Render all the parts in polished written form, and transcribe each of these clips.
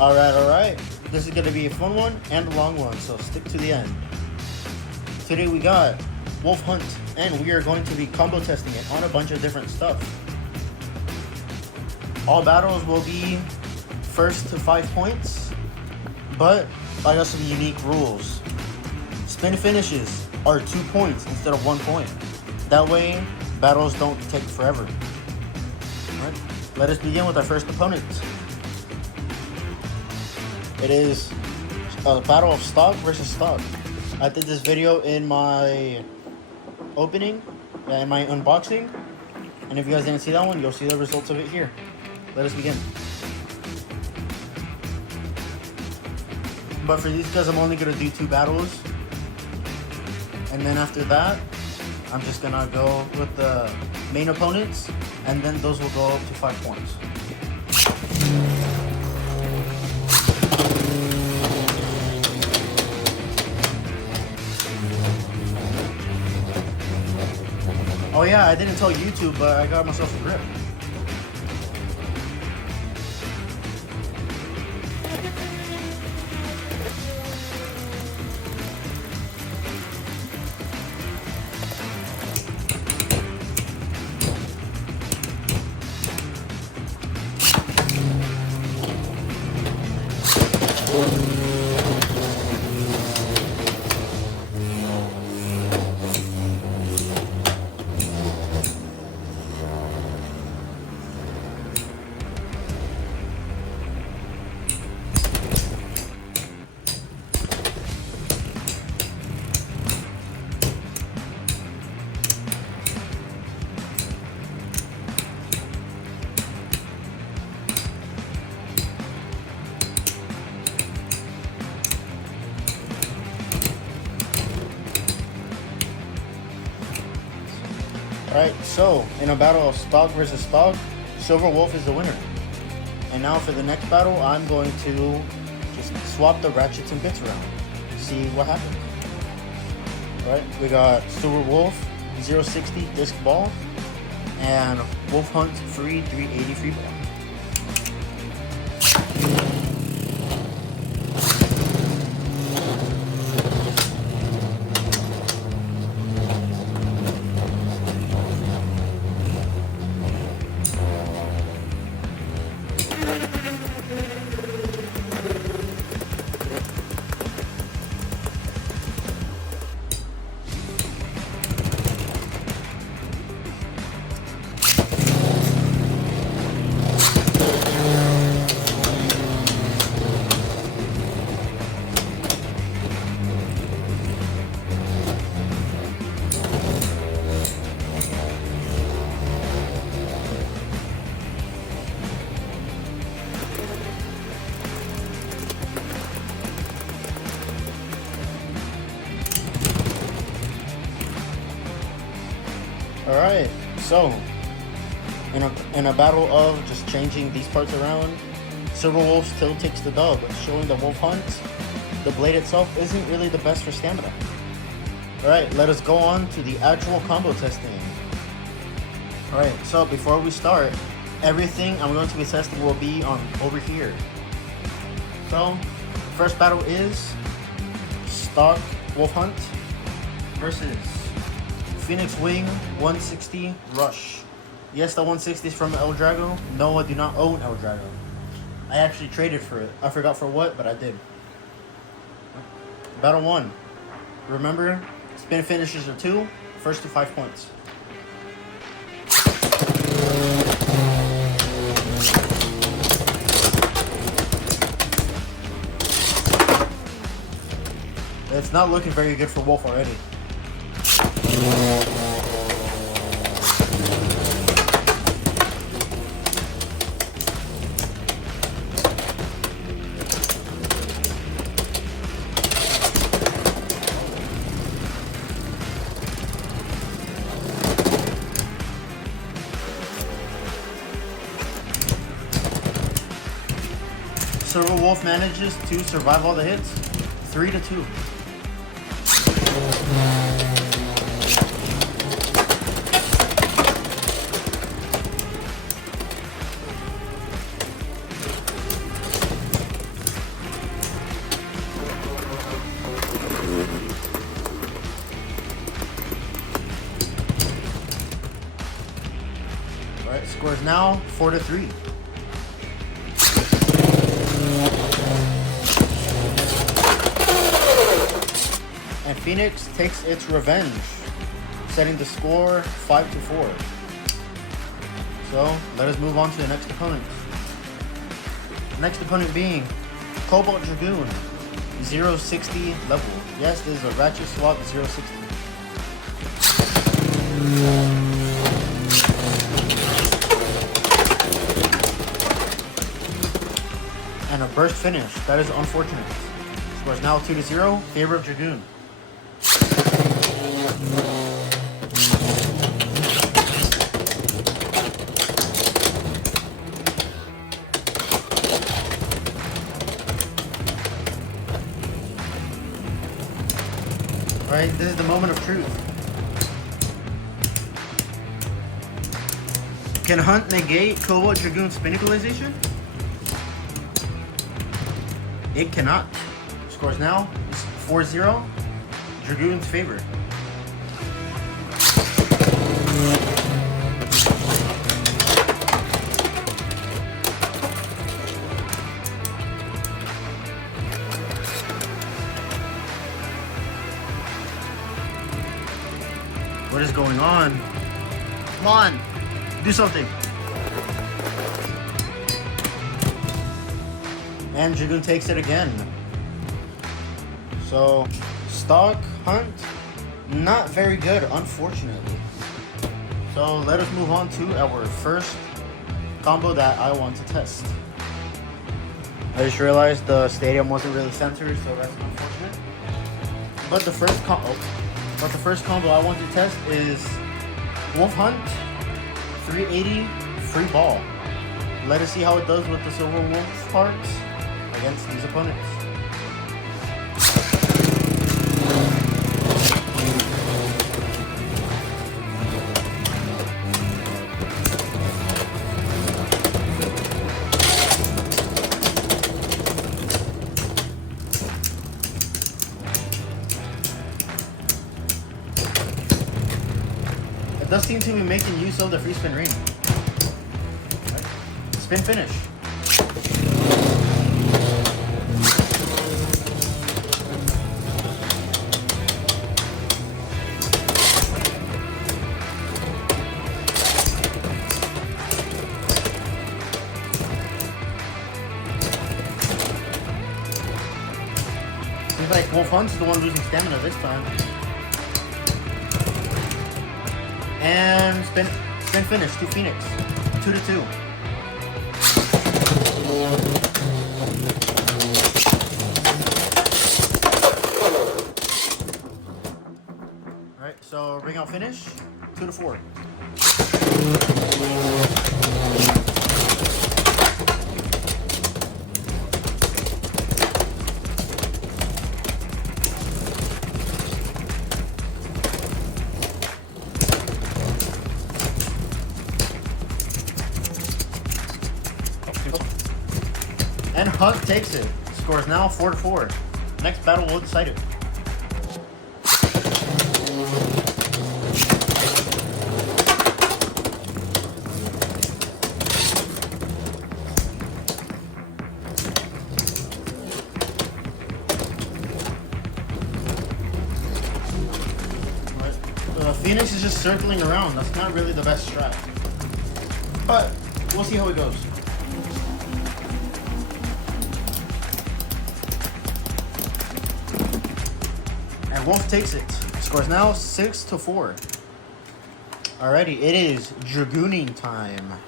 Alright. This is gonna be a fun one and a long one, so stick to the end. Today we got Wolf Hunt, and we are going to be combo testing it on a bunch of different stuff. All battles will be first to 5 points, but I got some unique rules. Spin finishes are 2 points instead of 1 point. That way, battles don't take forever. Alright, let us begin with our first opponent. It is a battle of stock versus stock. I did this video in my opening, in my unboxing, and if you guys didn't see that one, you'll see the results of it here. Let us begin. But for these guys, I'm only going to do 2 battles, and then after that, I'm just going to go with the main opponents, and then those will go up to 5 points. Oh yeah, I didn't tell YouTube, but I got myself a grip. Alright, so in a battle of stock versus stock, Silver Wolf is the winner. And now for the next battle, I'm going to just swap the ratchets and bits around. See what happens. Alright, we got Silver Wolf 060 disc ball and Wolf Hunt free 380 free ball. Alright, so in a battle of just changing these parts around, Silver Wolf still takes the dub, showing the Wolf Hunt, the blade itself isn't really the best for stamina. Alright, let us go on to the actual combo testing. Alright, so before we start, everything I'm going to be testing will be on over here. So, first battle is stock Wolf Hunt versus Phoenix Wing 160 Rush. Yes, the 160 is from El Drago. No, I do not own El Drago. I actually traded for it. I forgot for what, but I did. Battle 1. Remember, spin finishes are 2, first to 5 points. It's not looking very good for Wolf already. Silver Wolf manages to survive all the hits, 3-2. Scores now 4-3. And Phoenix takes its revenge, setting the score 5-4. So let us move on to the next opponent. Next opponent being Cobalt Dragoon, 060 level. Yes, this is a Ratchet Swap 060. And a burst finish. That is unfortunate. Scores now 2-0. Favor of Dragoon. Alright, this is the moment of truth. Can Hunt negate Cobalt Dragoon's spin equalization? It cannot. Scores now 4-0. Dragoon's favor. What is going on? Come on, do something. And Dragoon takes it again. So, stock Hunt, not very good, unfortunately. So let us move on to our first combo that I want to test. I just realized the stadium wasn't really centered, so that's unfortunate. But the first combo I want to test is Wolf Hunt 380 free ball. Let us see how it does with the Silver Wolf parts against these opponents. It does seem to be making use of the free spin ring. Right. Spin finish. Seems like Wolf Hunt's the one losing stamina this time. And spin finish to Phoenix. 2-2. Alright, so ring out finish. 2-4. And Hunt takes it. Scores now 4-4. Next battle will decide it. Phoenix is just circling around. That's not really the best strat. But we'll see how it goes. And Wolf takes it. Scores now 6-4. Alrighty, it is Dragooning time.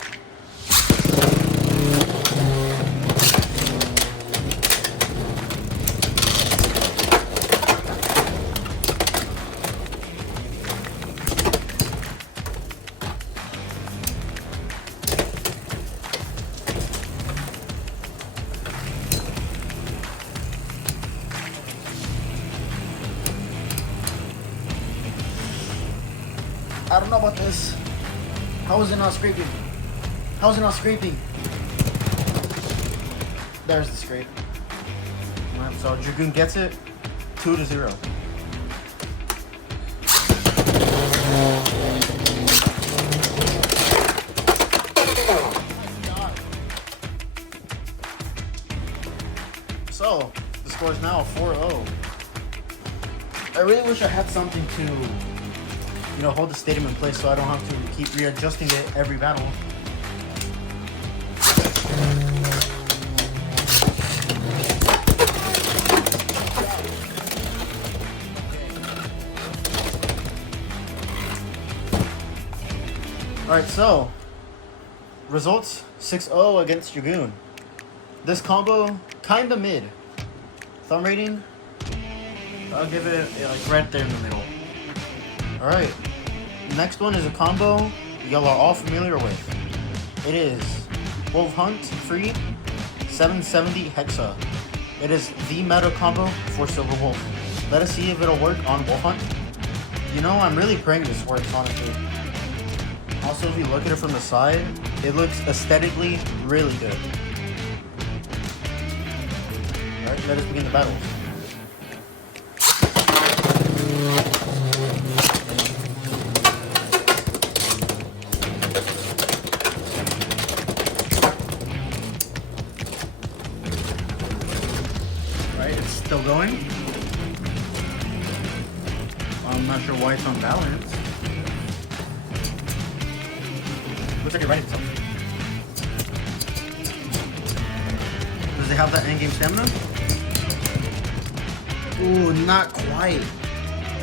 I don't know about this. How is it not scraping? How is it not scraping? There's the scrape. Alright, so Dragoon gets it. 2-0. So, the score is now 4-0. I really wish I had something to, hold the stadium in place so I don't have to keep readjusting it every battle. Alright, so, results 6-0 against Dragoon. This combo, kinda mid. Thumb rating, I'll give it like right there in the middle. Alright, next one is a combo y'all are all familiar with. It is Wolf Hunt Free 770 Hexa. It is the meta combo for Silver Wolf. Let us see if it'll work on Wolf Hunt. I'm really praying this works, honestly. Also, if you look at it from the side, it looks aesthetically really good. Alright, let us begin the battles. Alright, it's still going. I'm not sure why it's unbalanced. Looks like it righted itself. Does it have that endgame stamina? Ooh, not quite.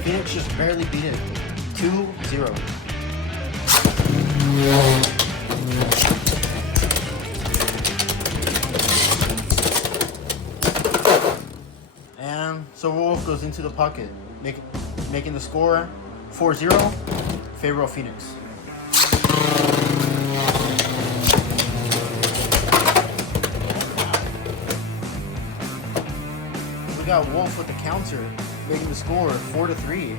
Phoenix just barely beat it. 2-0. And Silver Wolf goes into the pocket, making the score 4-0, favor of Phoenix. We got Wolf with the counter, making the score 4-3.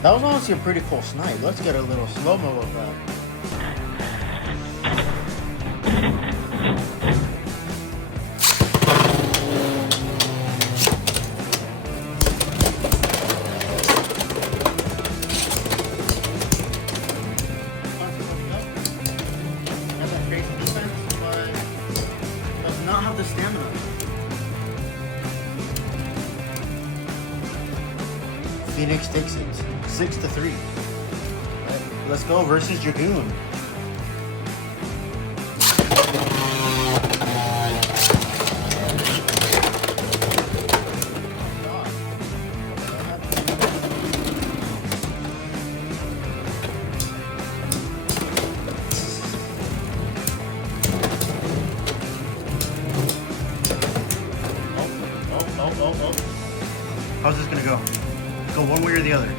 That was honestly a pretty cool snipe. Let's get a little slow-mo of that. Has that crazy defense, but does not have the stamina. Phoenix takes it 6-3. Right, let's go versus Dragoon. Oh. How's this gonna go? Go one way or the other.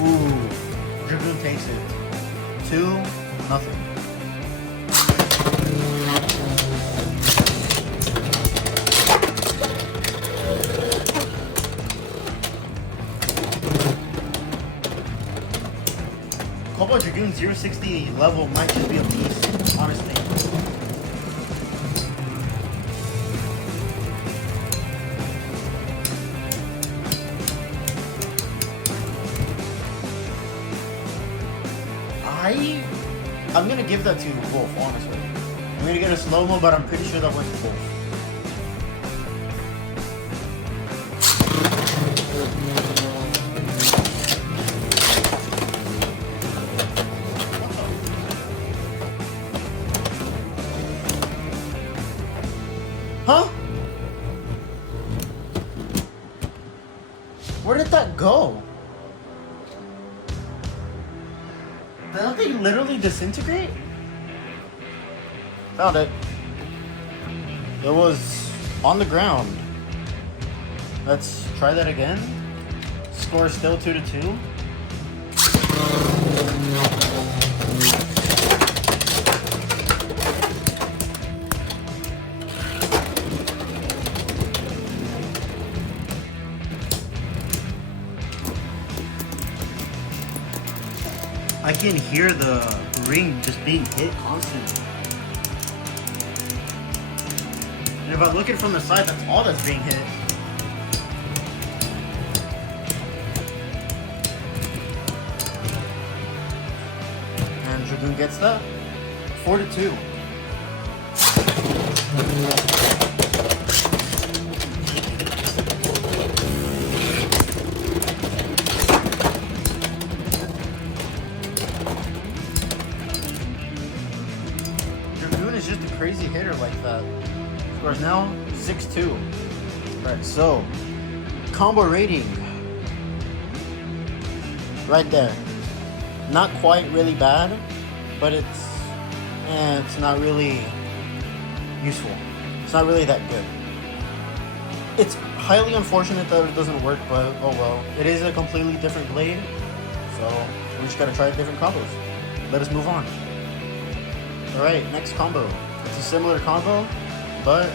Ooh, Dragoon takes it. 2-0. Cobalt Dragoon 060 level might just be a beast, honestly. I'm gonna give that to Wolf, honestly. I'm gonna get a slow-mo, but I'm pretty sure that went to Wolf. Huh? Where did that go? Did that thing literally disintegrate? Found it. It was on the ground. Let's try that again. Score still 2-2. I can hear the ring just being hit constantly. And if I look at it from the side, that's all that's being hit. And Dragoon gets that. 4-2. Dragoon is just a crazy hitter like that. Scores now 6-2. Alright, so combo rating. Right there. Not quite really bad, but it's not really useful. It's not really that good. It's highly unfortunate that it doesn't work, but oh well. It is a completely different blade, so we just gotta try different combos. Let us move on. Alright, next combo. It's a similar combo, but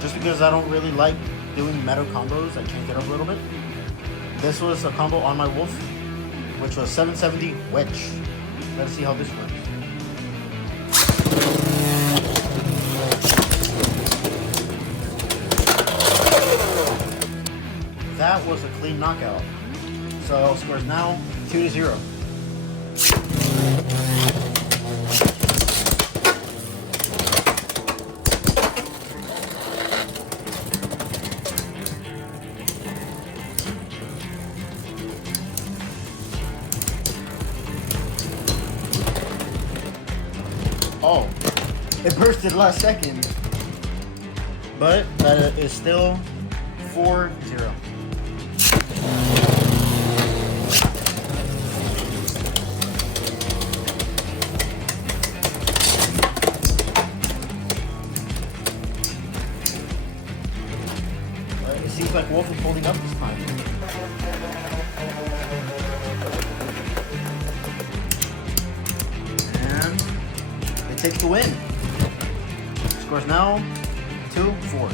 just because I don't really like doing meta combos, I changed it up a little bit. This was a combo on my wolf, which was 770 wedge. Let's see how this works. That was a clean knockout. So scores now 2-0. Oh, it bursted last second, but that is still 4-0. It seems like Wolf is holding up this time. And it takes the win. Scores now 2-4.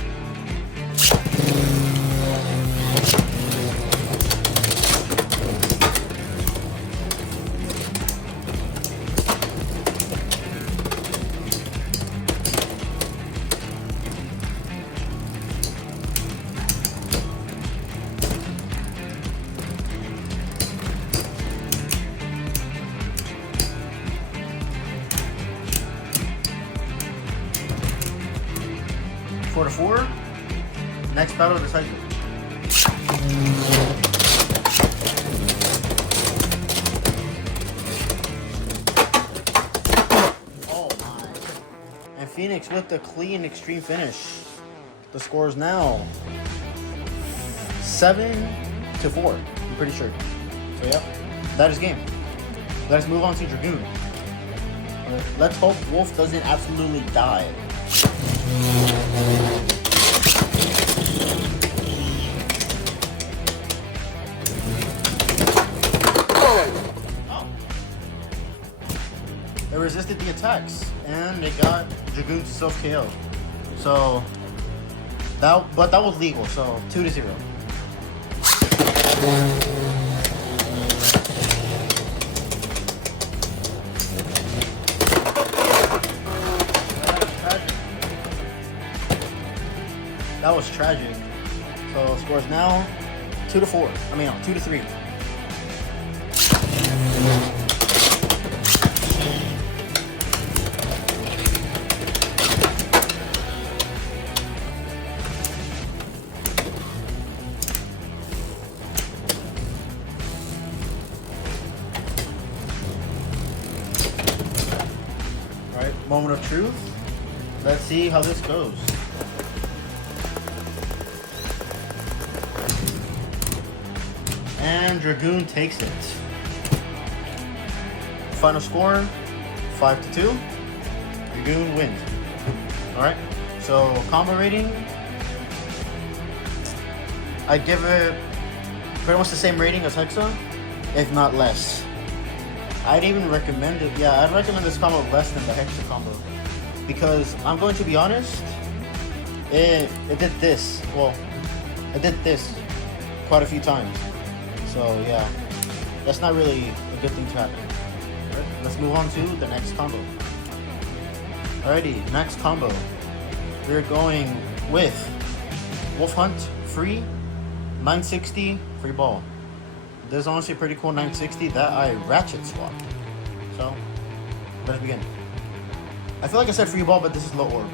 Four to 4. Next battle decides it. Oh my. And Phoenix with the clean extreme finish. The score is now 7-4. I'm pretty sure. So yeah, that is game. Let's move on to Dragoon. Let's hope Wolf doesn't absolutely die. It resisted the attacks, and it got Dragoon to self KO. So that was legal. So 2-0. That was tragic. So scores now 2-4. I mean, no, 2-3. All right, moment of truth. Let's see how this goes. And Dragoon takes it. Final score, 5-2. Dragoon wins. Alright, so combo rating, I give it pretty much the same rating as Hexa, if not less. I'd even recommend it, yeah, I'd recommend this combo less than the Hexa combo. Because I'm going to be honest, it did this quite a few times. So yeah, that's not really a good thing to happen. Right, let's move on to the next combo. Alrighty, next combo. We're going with Wolf Hunt free 960 free ball. This is honestly a pretty cool 960 that I ratchet swapped. So let's begin. I feel like I said free ball, but this is low orb.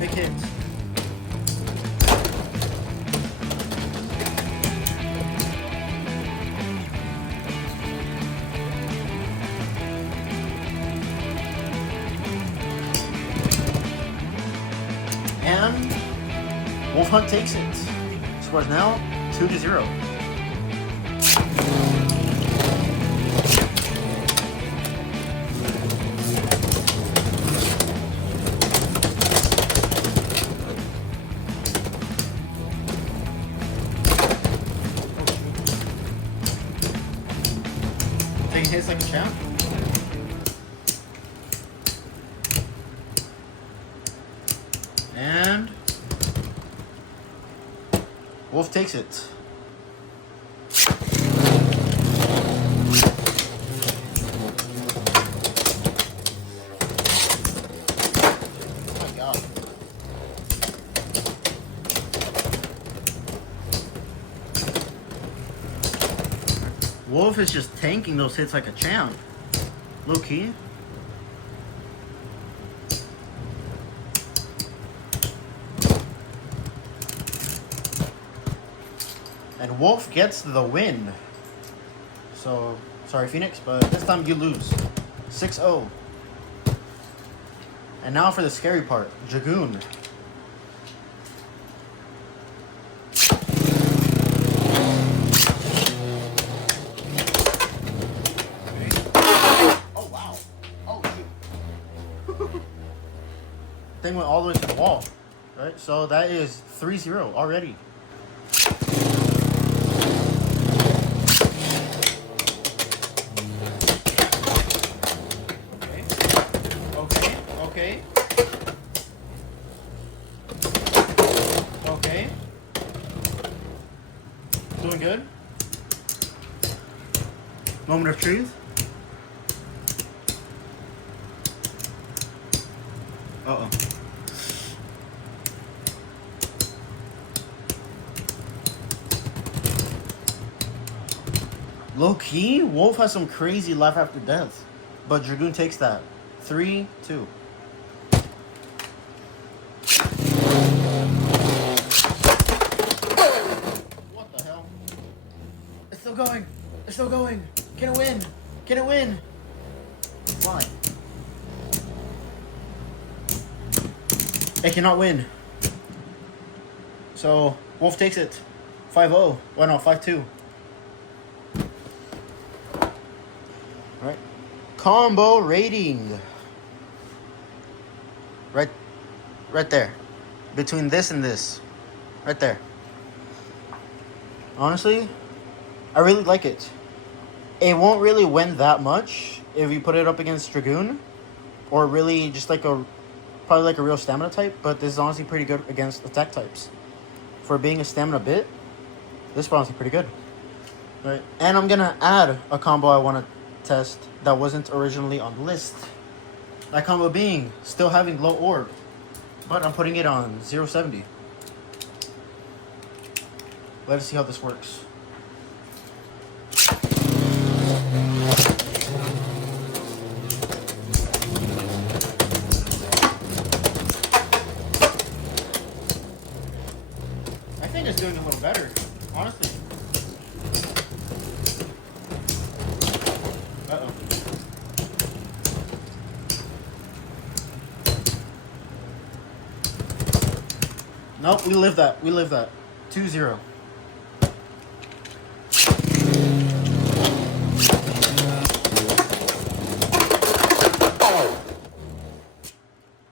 Big hit. And Wolf Hunt takes it. Scores now 2-0. Taking hits like a champ. And Wolf takes it. Oh my god. Wolf is just tanking those hits like a champ. Low key. And Wolf gets the win. So, sorry Phoenix, but this time you lose. 6-0. And now for the scary part, Dragoon. Oh wow. Oh shoot. Thing went all the way to the wall. Right? So that is 3-0 already. Okay. Okay. Doing good. Moment of truth. Uh-oh. Low key, Wolf has some crazy life after death. But Dragoon takes that. 3-2. What the hell? It's still going. It's still going. Can it win? Can it win? Why? It cannot win. So, Wolf takes it. 5-0. Well, no, 5-2. Alright. Combo rating. Right there. Between this and this. Right there. Honestly, I really like it. It won't really win that much if you put it up against Dragoon. Or really just like probably like a real stamina type. But this is honestly pretty good against attack types. For being a stamina bit, this is honestly pretty good. Right. And I'm gonna add a combo I want to test that wasn't originally on the list. That combo being still having low orb, but I'm putting it on 070. Let's see how this works. I think it's doing a little better, honestly. Uh-oh. Nope, we live that. We live that. 2-0.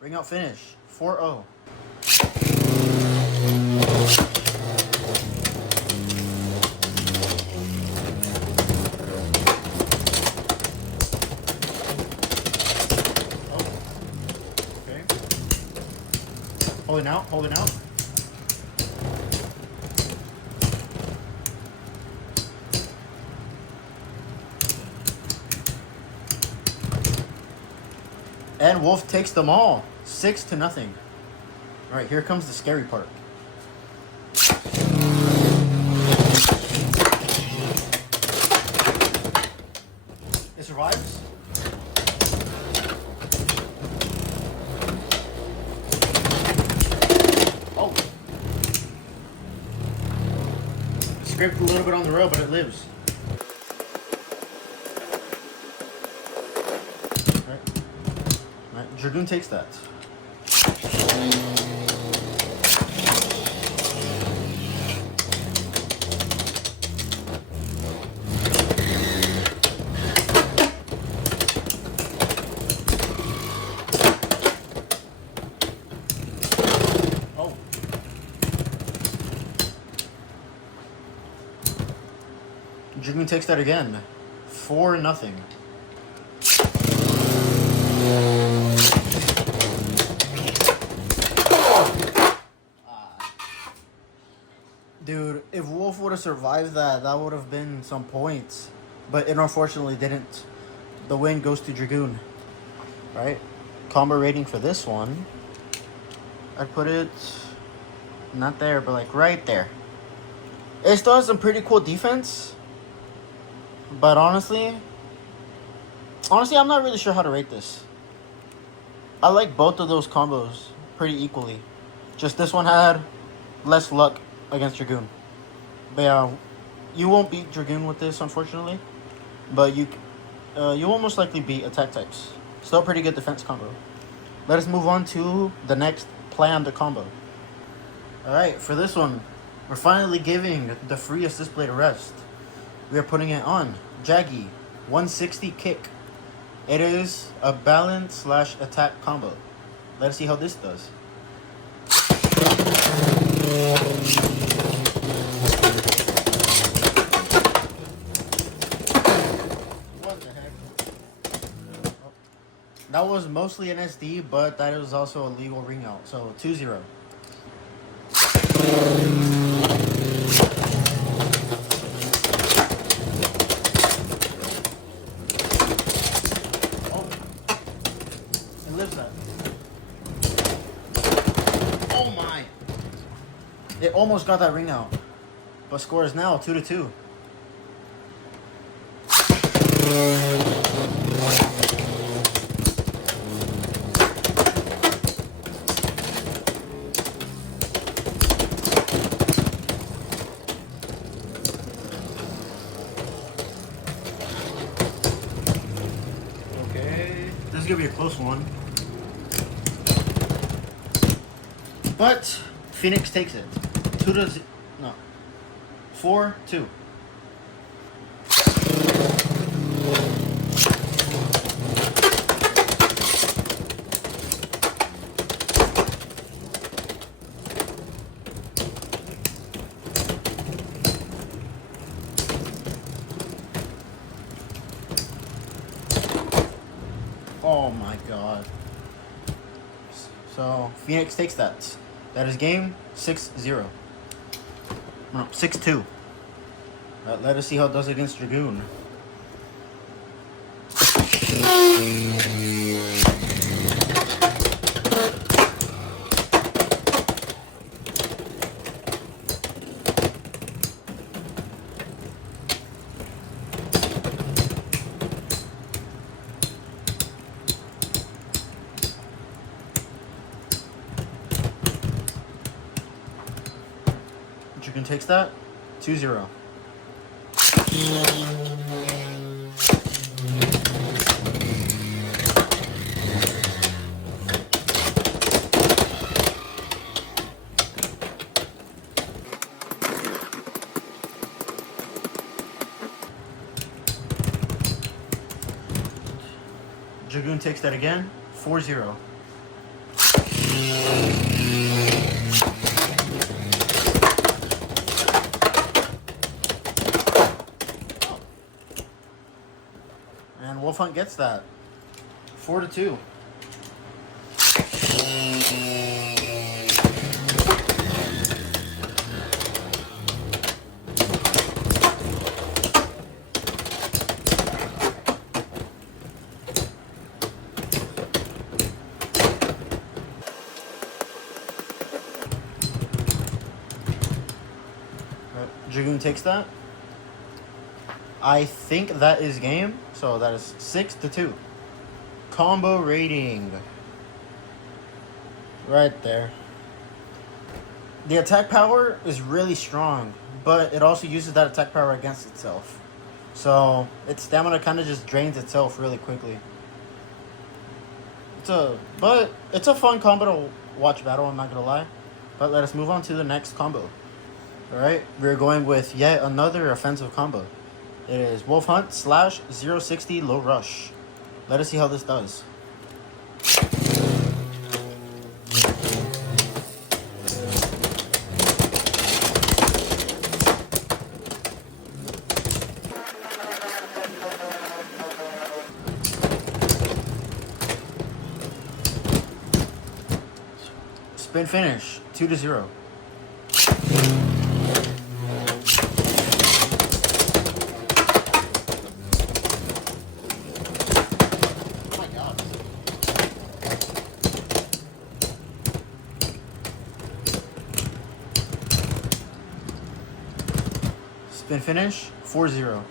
Ring out finish. 4-0. Okay. Holding out, holding out. And Wolf takes them all. 6-0. All right, here comes the scary part. Scraped a little bit on the rail, but it lives. Alright, Dragoon takes that. Oh. Dragoon takes that again. 4-0. Dude, if Wolf would have survived that, that would have been some points. But it unfortunately didn't. The win goes to Dragoon. Right? Combo rating for this one, I'd put it not there, but like right there. It still has some pretty cool defense. But honestly, I'm not really sure how to rate this. I like both of those combos pretty equally. Just this one had less luck against Dragoon. But yeah, you won't beat Dragoon with this, unfortunately. But you will most likely beat attack types. Still a pretty good defense combo. Let us move on to the next planned combo. Alright, for this one, we're finally giving the free assist blade a rest. We are putting it on Jaggy 160 kick. It is a balance / attack combo. Let us see how this does. What the heck? Oh. That was mostly an SD, but that was also a legal ring out. So 2-0. It almost got that ring out, but score is now 2-2. Okay, this is gonna be a close one, but Phoenix takes it. 4-2. Oh my god. So Phoenix takes that. That is game 6-0. No, 6-2. Let us see how it does against Dragoon. Dragoon takes that. 2-0. Dragoon takes that again. 4-0. And Wolf Hunt gets that. 4-2. Dragoon takes that. I think that is game. So that is 6-2. Combo rating. Right there. The attack power is really strong, but it also uses that attack power against itself. So its stamina kind of just drains itself really quickly. But it's a fun combo to watch battle, I'm not gonna lie. But let us move on to the next combo. Alright, we're going with yet another offensive combo. It is Wolf Hunt slash 060 Low Rush. Let us see how this does. Spin finish, 2-0. Oh my god. Spin finish, 4-0.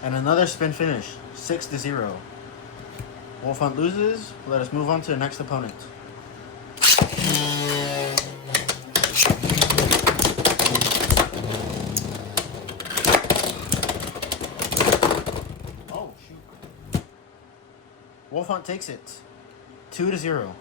And another spin finish, 6-0. Wolf Hunt loses. Let us move on to the next opponent. Oh shoot! Wolf Hunt takes it, 2-0.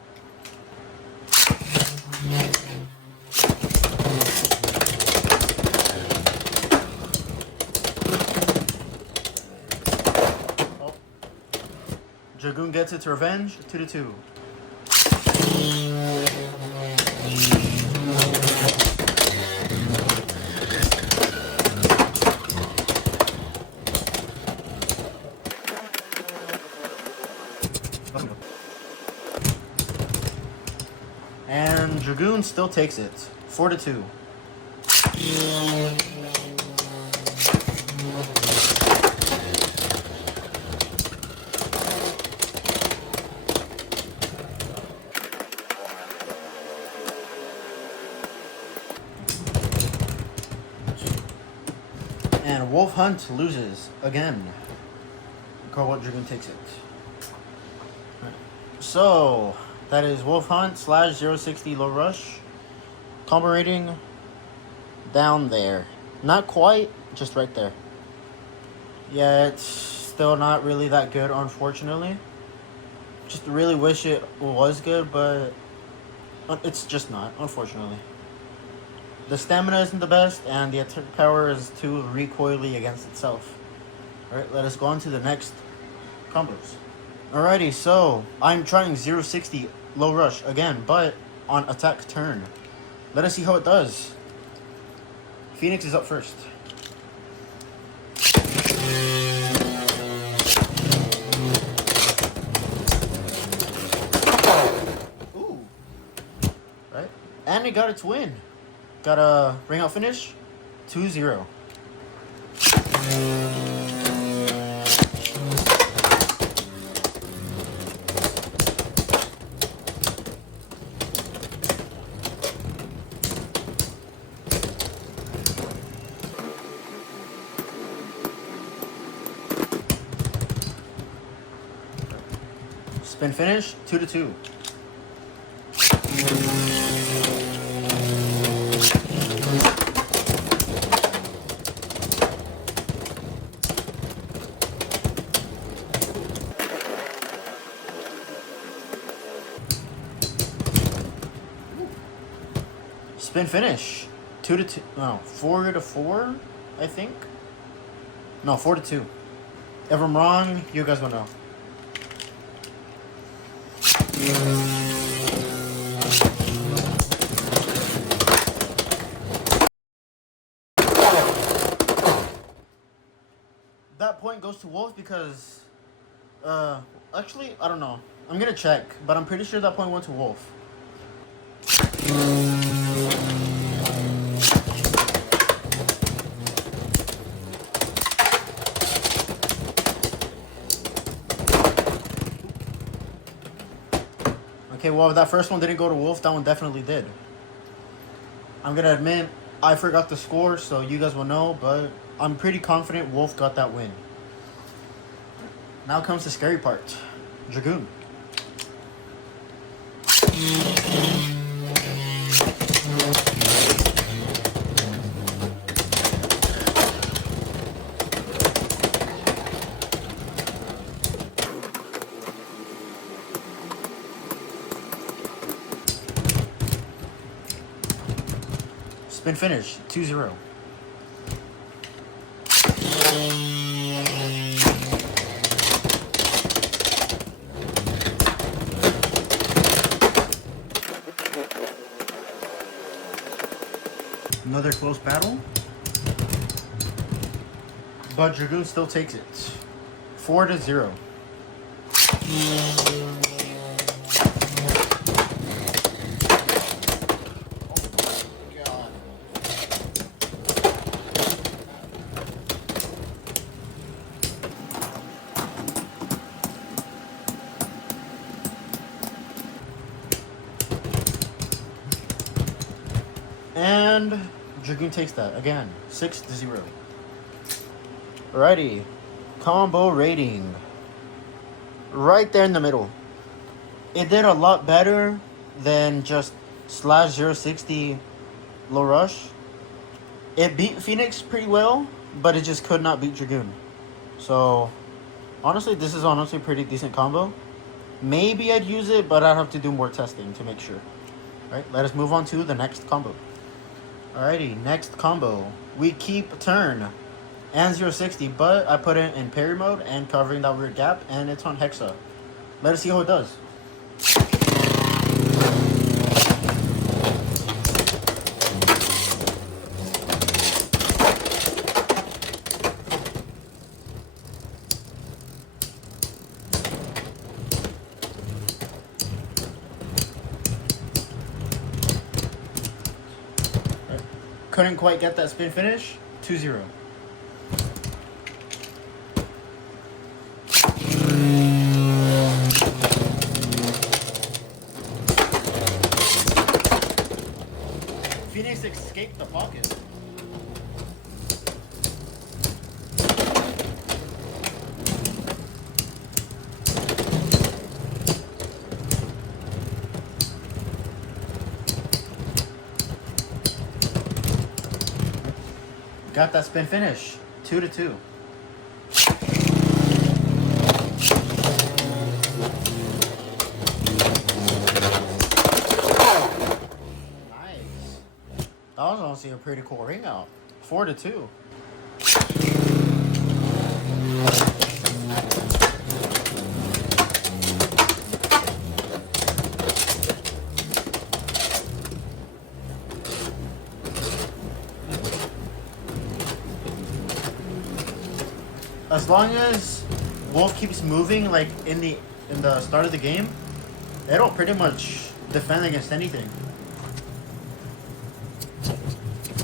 Dragoon gets its revenge, 2-2. And Dragoon still takes it, 4-2. And Wolf Hunt loses again. Cobalt Dragoon takes it. So that is Wolf Hunt slash 060 Low Rush. Combo rating down there. Not quite, just right there. Yeah, it's still not really that good, unfortunately. Just really wish it was good, but it's just not, unfortunately. The stamina isn't the best, and the attack power is too recoily against itself. Alright, let us go on to the next combos. Alrighty, so I'm trying 060 Low Rush again, but on attack turn. Let us see how it does. Phoenix is up first. Ooh. Right? And it got its win. Got a ring out finish, 2-0. Spin finish, 2-2. Spin finish, 2-2. No, 4-4. I think. No, 4-2. If I'm wrong, you guys will know. That point goes to Wolf because, actually, I don't know. I'm gonna check, but I'm pretty sure that point went to Wolf. Okay, well, if that first one didn't go to Wolf, that one definitely did. I'm gonna admit, I forgot the score, so you guys will know, but I'm pretty confident Wolf got that win. Now comes the scary part. Dragoon. Spin finish, 2-0. Another close battle. But Dragoon still takes it. 4-0. And Dragoon takes that again, 6-0. Alrighty, combo rating. Right there in the middle. It did a lot better than just slash 060 low rush. It beat Phoenix pretty well, but it just could not beat Dragoon. So, honestly, this is honestly a pretty decent combo. Maybe I'd use it, but I'd have to do more testing to make sure. Alright, let us move on to the next combo. Alrighty, next combo. We keep turn and 060, but I put it in parry mode and covering that weird gap, and it's on Hexa. Let us see how it does. Couldn't quite get that spin finish. 2-0. Phoenix escaped the pocket. Got that spin finish. 2-2. Nice. That was honestly a pretty cool ring out. 4-2. As long as Wolf keeps moving like in the start of the game, it'll pretty much defend against anything.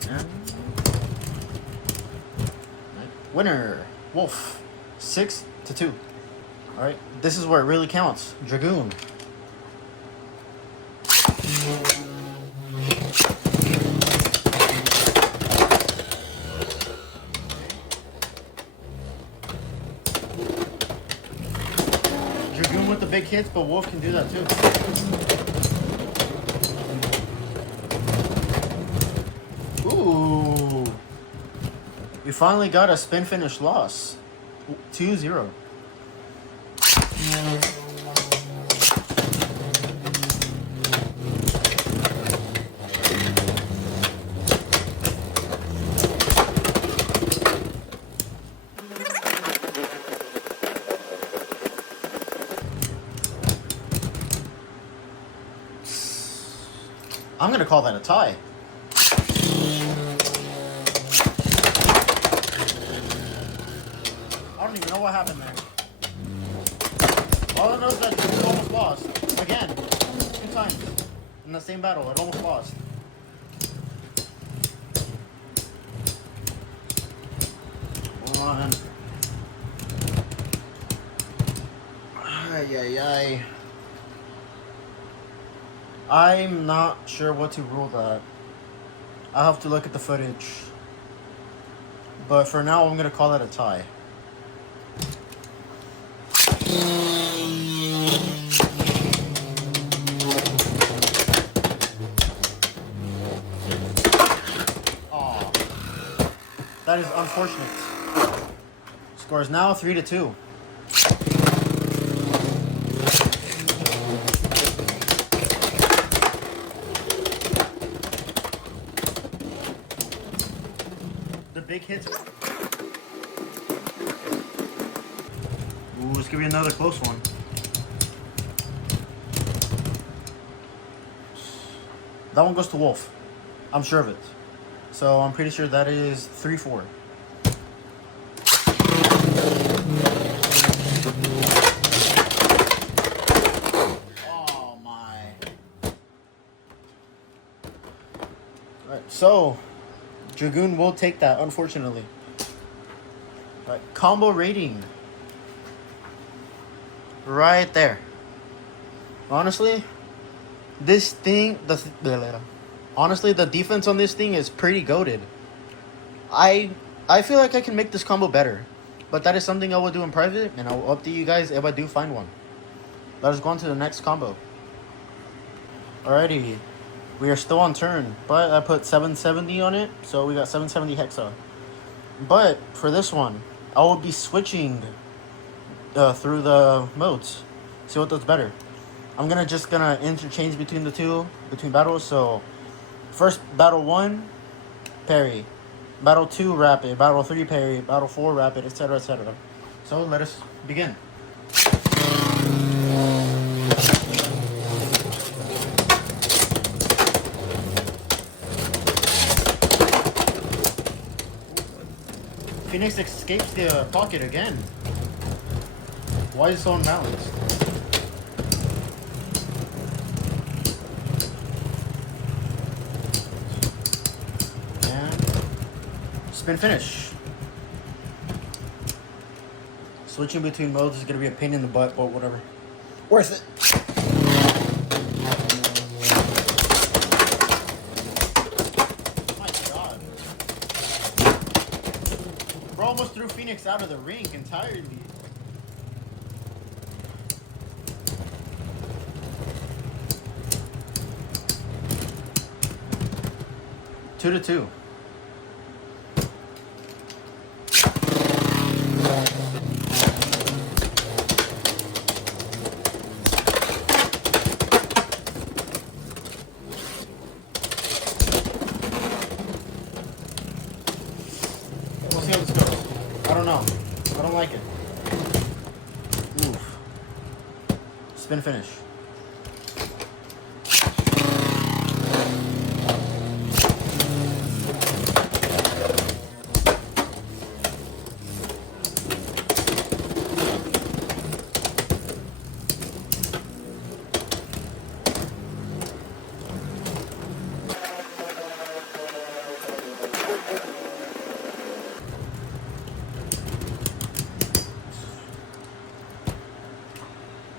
And winner, Wolf, 6-2. All right, this is where it really counts. Dragoon. Dragoon with the big hits, but Wolf can do that too. Ooh. We finally got a spin finish loss. 2-0. I'm gonna call that a tie. I don't even know what happened there. All I know is that it almost lost. Again. 2 times. In the same battle, it almost lost. One. Ay, ay, ay. I'm not sure what to rule that. I'll have to look at the footage. But for now, I'm going to call that a tie. Aw. That is unfortunate. Score is now 3-2. The big hits. Ooh, it's gonna be another close one. That one goes to Wolf. I'm sure of it. So I'm pretty sure that is 3-4. Oh my. Alright, so Dragoon will take that, unfortunately. Alright, combo rating. Right there. Honestly, this thing, honestly, the defense on this thing is pretty goated. I feel like I can make this combo better, but that is something I will do in private, and I will update you guys if I do find one. Let us go on to the next combo. Alrighty, we are still on turn, but I put 770 on it, so we got 770 Hexa. But for this one, I will be switching through the modes. See what does better. I'm just gonna interchange between the two, between battles. So first battle 1, parry. Battle 2, rapid. Battle 3, parry. Battle 4, rapid, etc, etc. So let us begin. Phoenix escapes the pocket again. Why is it so unbalanced? And spin finish. Switching between modes is going to be a pain in the butt, but whatever. Worth it. My God. Bro almost threw Phoenix out of the rink entirely. Two to two. We'll see how this goes. I don't know. I don't like it. Oof. Spin finish.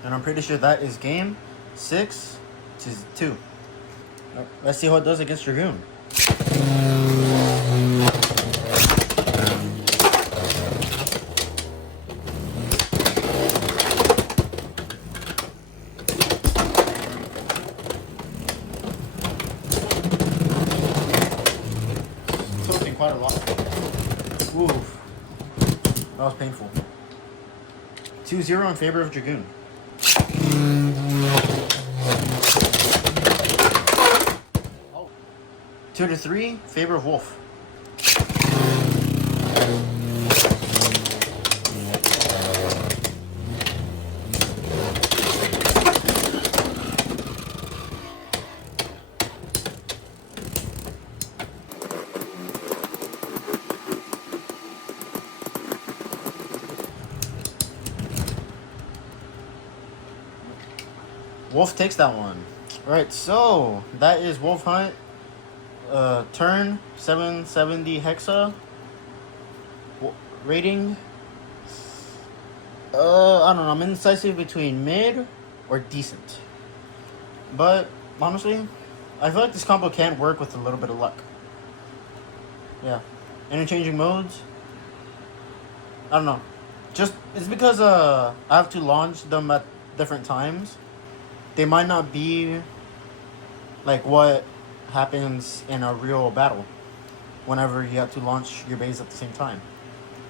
And I'm pretty sure that is game 6-2. Let's see how it does against Dragoon. Tilting quite a lot. Oof. That was painful. 2-0 in favor of Dragoon. 2-3, favor of Wolf. Wolf takes that one. Alright, so that is Wolf Hunt. Turn 770 Hexa. Rating. I don't know. I'm indecisive between mid or decent. But honestly, I feel like this combo can work with a little bit of luck. Yeah. Interchanging modes. I don't know. Just it's because I have to launch them at different times. They might not be like what happens in a real battle whenever you have to launch your base at the same time.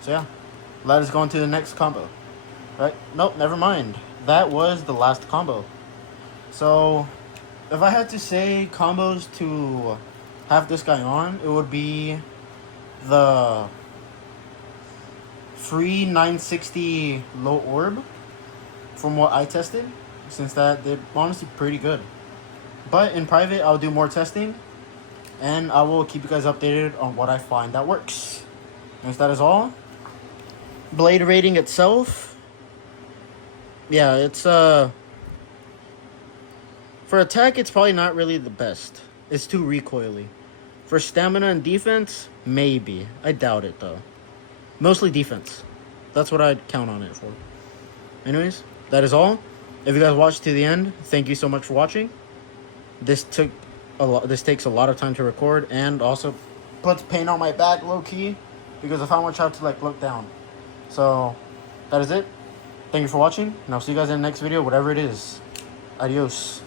So yeah. Let us go into the next combo. Right? Nope, never mind. That was the last combo. So if I had to say combos to have this guy on, it would be the free 960 low orb from what I tested, since that they're honestly pretty good. But in private, I'll do more testing, and I will keep you guys updated on what I find that works. And if that is all, blade rating itself, yeah, it's for attack, it's probably not really the best. It's too recoily. For stamina and defense, maybe. I doubt it though. Mostly defense. That's what I'd count on it for. Anyways, that is all. If you guys watched to the end, thank you so much for watching. This takes a lot of time to record, and also puts pain on my back low key because of how much I have to like look down. So that is it. Thank you for watching, and I'll see you guys in the next video, whatever it is. Adios.